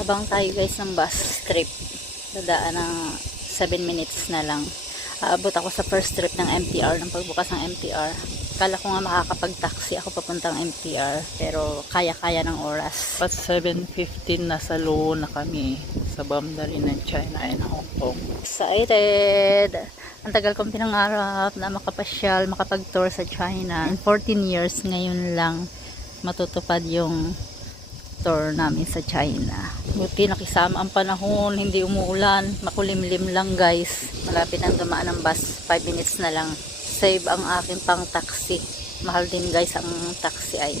Abang tayo guys ng bus trip. Dadaan ng 7 minutes na lang. Aabot ako sa first trip ng MTR, ng pagbukas ng MTR. Kala ko nga makakapag-taxi ako papuntang MTR, pero kaya-kaya ng oras. At 7:15 nasa Loo na kami sa boundary ng China and Hong Kong. Excited! Ang tagal kong pinangarap na makapasyal, makapag-tour sa China. In 14 years, ngayon lang matutupad yung tour namin sa China. Buti nakisama ang panahon, hindi umuulan, makulimlim lang guys. Malapit ang dumaan ng bus, 5 minutes na lang. Save ang aking pang taxi. Mahal din guys ang taxi ay.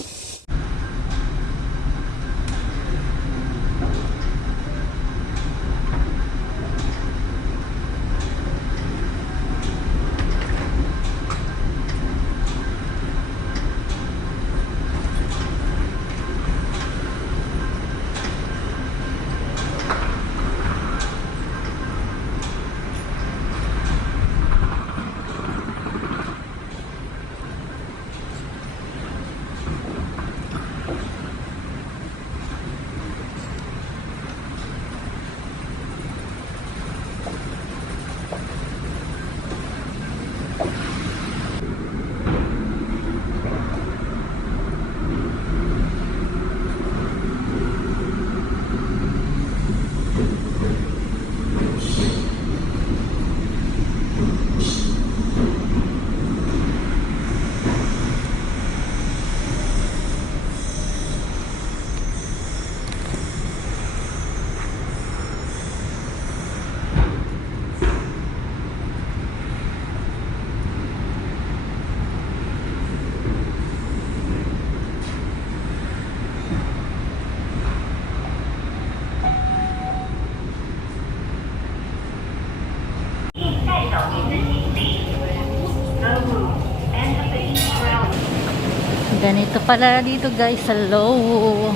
Ganito pala dito guys sa Loo.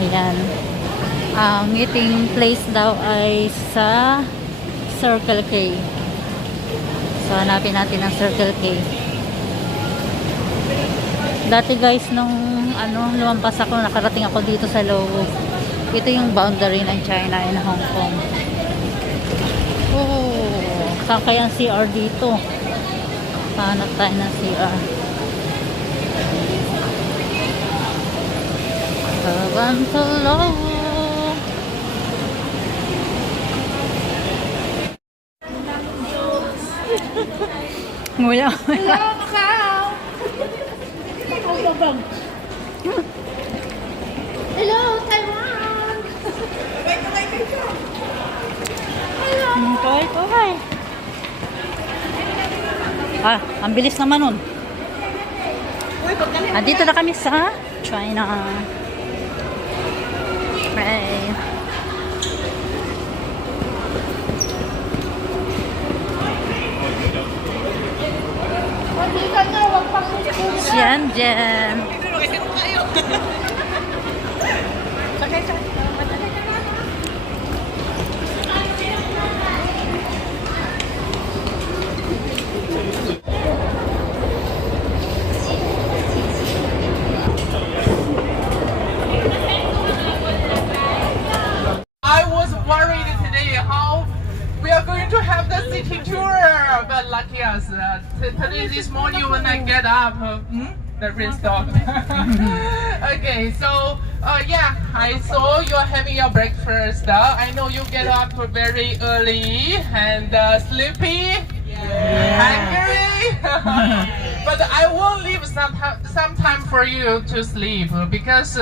Ayan. Ang meeting place daw ay sa Circle K. So hanapin natin ang Circle K. Dati guys nung lumampas ako, nakarating ako dito sa Loo. Ito yung boundary ng China and Hong Kong. Oh, saan kaya ang CR dito? Hanap tayo ng CR. Hanggang sa Loo. Nguya. Hello, Macau! Hello, Taiwan! Kaway. Ah, ang bilis naman nun. Andito na kami sa China. Hey. Shenzhen. I was worried today how we are going to have the city tour, but lucky us. Today, this morning when I get up, the rain stopped. Okay, so yeah, I saw you're having your breakfast. I know you get up very early and sleepy, hungry. But I won't leave some time for you to sleep because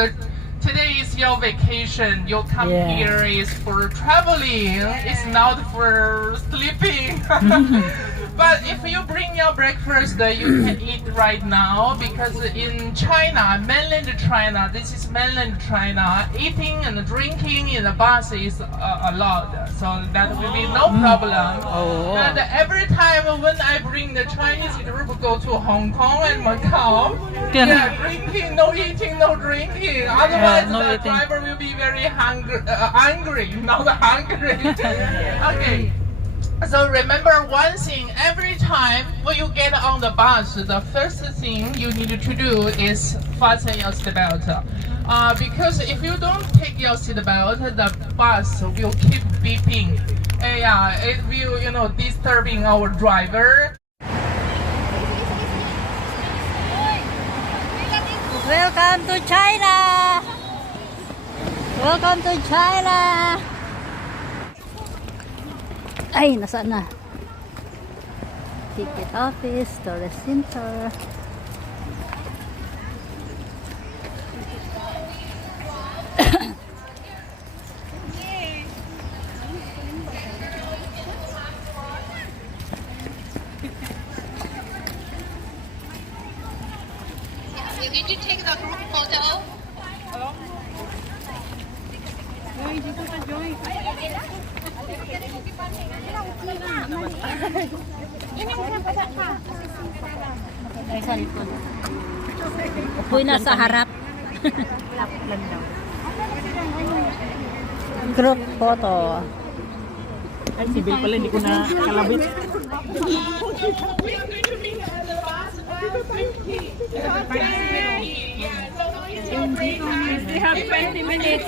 today is your vacation. You come here is for traveling. It's not for sleeping. But if you bring your breakfast, you can eat right now because in China, mainland China, this is mainland China, eating and drinking in the bus is allowed. So that will be no problem. Oh. And every time when I bring the Chinese group go to Hong Kong and Macau, yeah, drinking, no eating, no drinking. Otherwise, no the eating. driver will be very angry, not hungry. Okay. So remember one thing, every time when you get on the bus, the first thing you need to do is fasten your seatbelt. Because if you don't take your seatbelt, the bus will keep beeping. And yeah, it will, disturbing our driver. Welcome to China! Welcome to China! Ay, nasaan na? Ticket office, tourist center. Did you take the group photo? Ay, sa likod. Upoy na sa harap. Group photo. Ay, si Bill pala, hindi ko na kalabit. We have 20 minutes.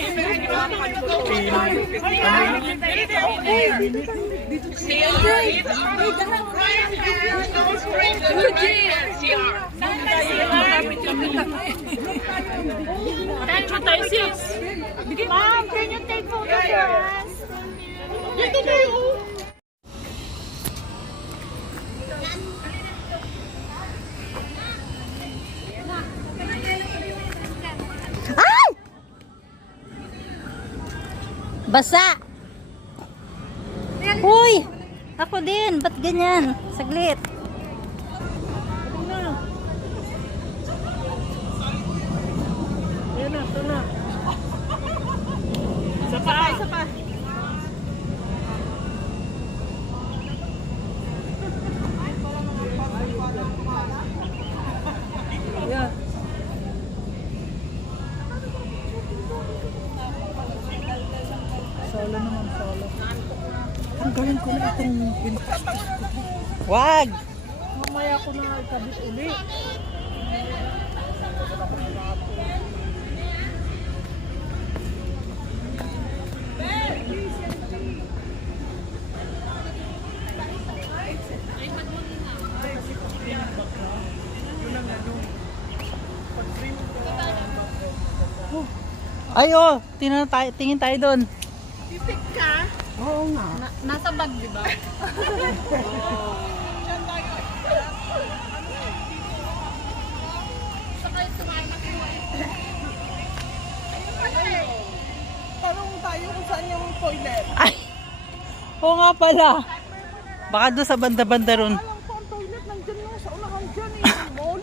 Mom, can you take photos for us? Ay! Basa! Uy! Ako din! Ba't ganyan? Saglit! Ayan na, ito na. Isa pa, isa pa. Ayan. Solo naman, solo. Ang galing ko na itong wag! Mamaya ko na ikabit uli. Ay, oh, tingin tayo doon. Pipik ka? Oo nga. Nasa bag, di ba? Tanong tayo kung saan yung toilet. Ay! Oo nga pala. Baka doon sa banda-banda ron. Alam ko ang toilet nandyan lang sa unahan dyan eh. Mall.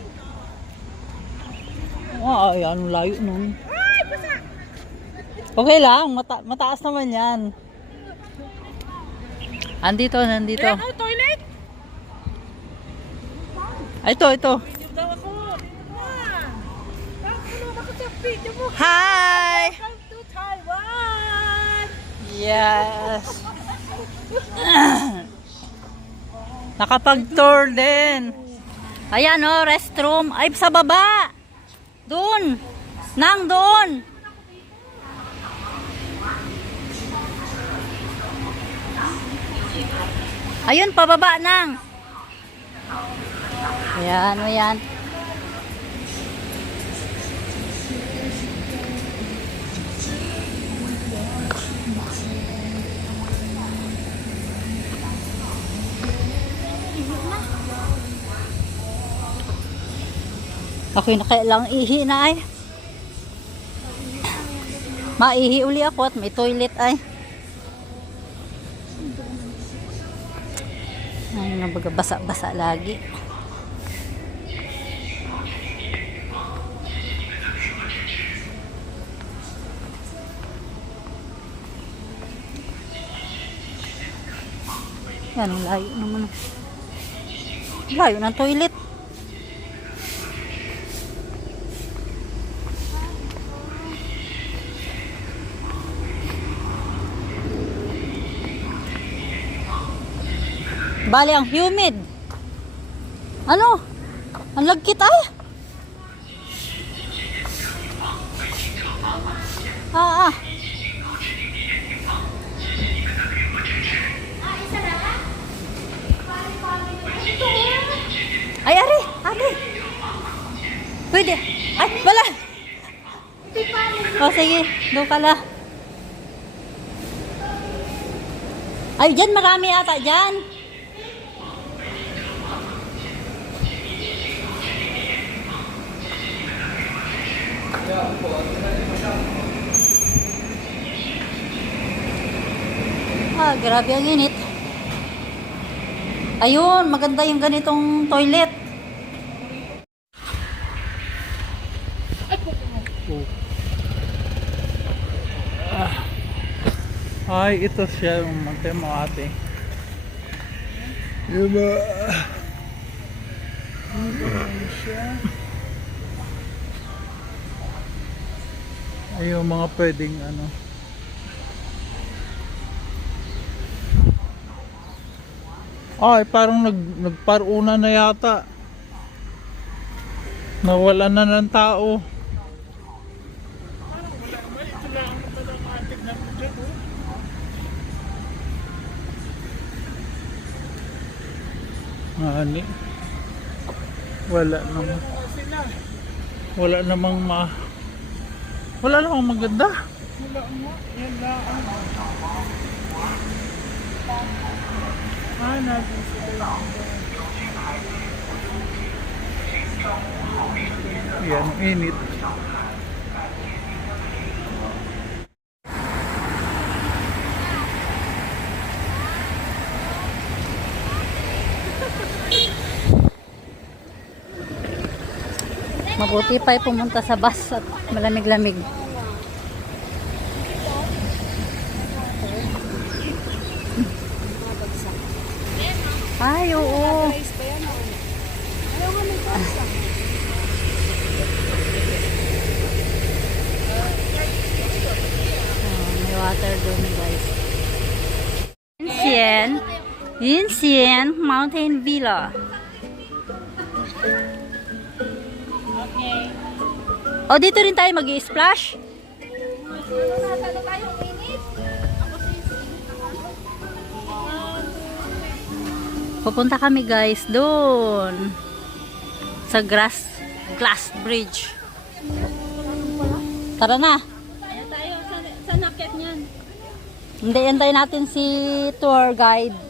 Ay, anong layo nun. Okay lang, mataas naman yan. Andito, nandito. Ano, toilet? Ay, ito. Video daw ako. Ano ako sa video mo? Hi! Welcome to Taiwan! Yes! Nakapag-tour din. Ayan o, restroom. Ay, sa baba. Doon. Doon. Ayun, pababa nang. Ayan. Okay na kailang ihi na ay. Maihi uli ako at may toilet ay. Ay, nabaga basa-basa lagi. Yan, layo naman. Layo ng toilet. Bali, ang humid. Ano? Ang lagkit ay. Ah. Ay, ari. Pwede. Ay, wala. O, sige. Doon ka lang. Ay, dyan. Marami ata dyan. Grabe ang init. Ayun, maganda yung ganitong toilet. Ay, ito siya yung mante mo ate. Diba? Ay, yung mga pwedeng ano. Ay, parang nagparuna na yata. Nawala na ng tao. Ani. Wala namang maganda. Yan, init. Mabuti pa ay pumunta sa bus at malamig-lamig. Ay, oo. May water doon, guys. Yinxian Mountain Villa. O, dito rin tayo mag-i-splash. Pupunta kami, guys, doon sa glass bridge. Tara na. Tayo sa nakit niyan. Hindi, antayin natin si tour guide.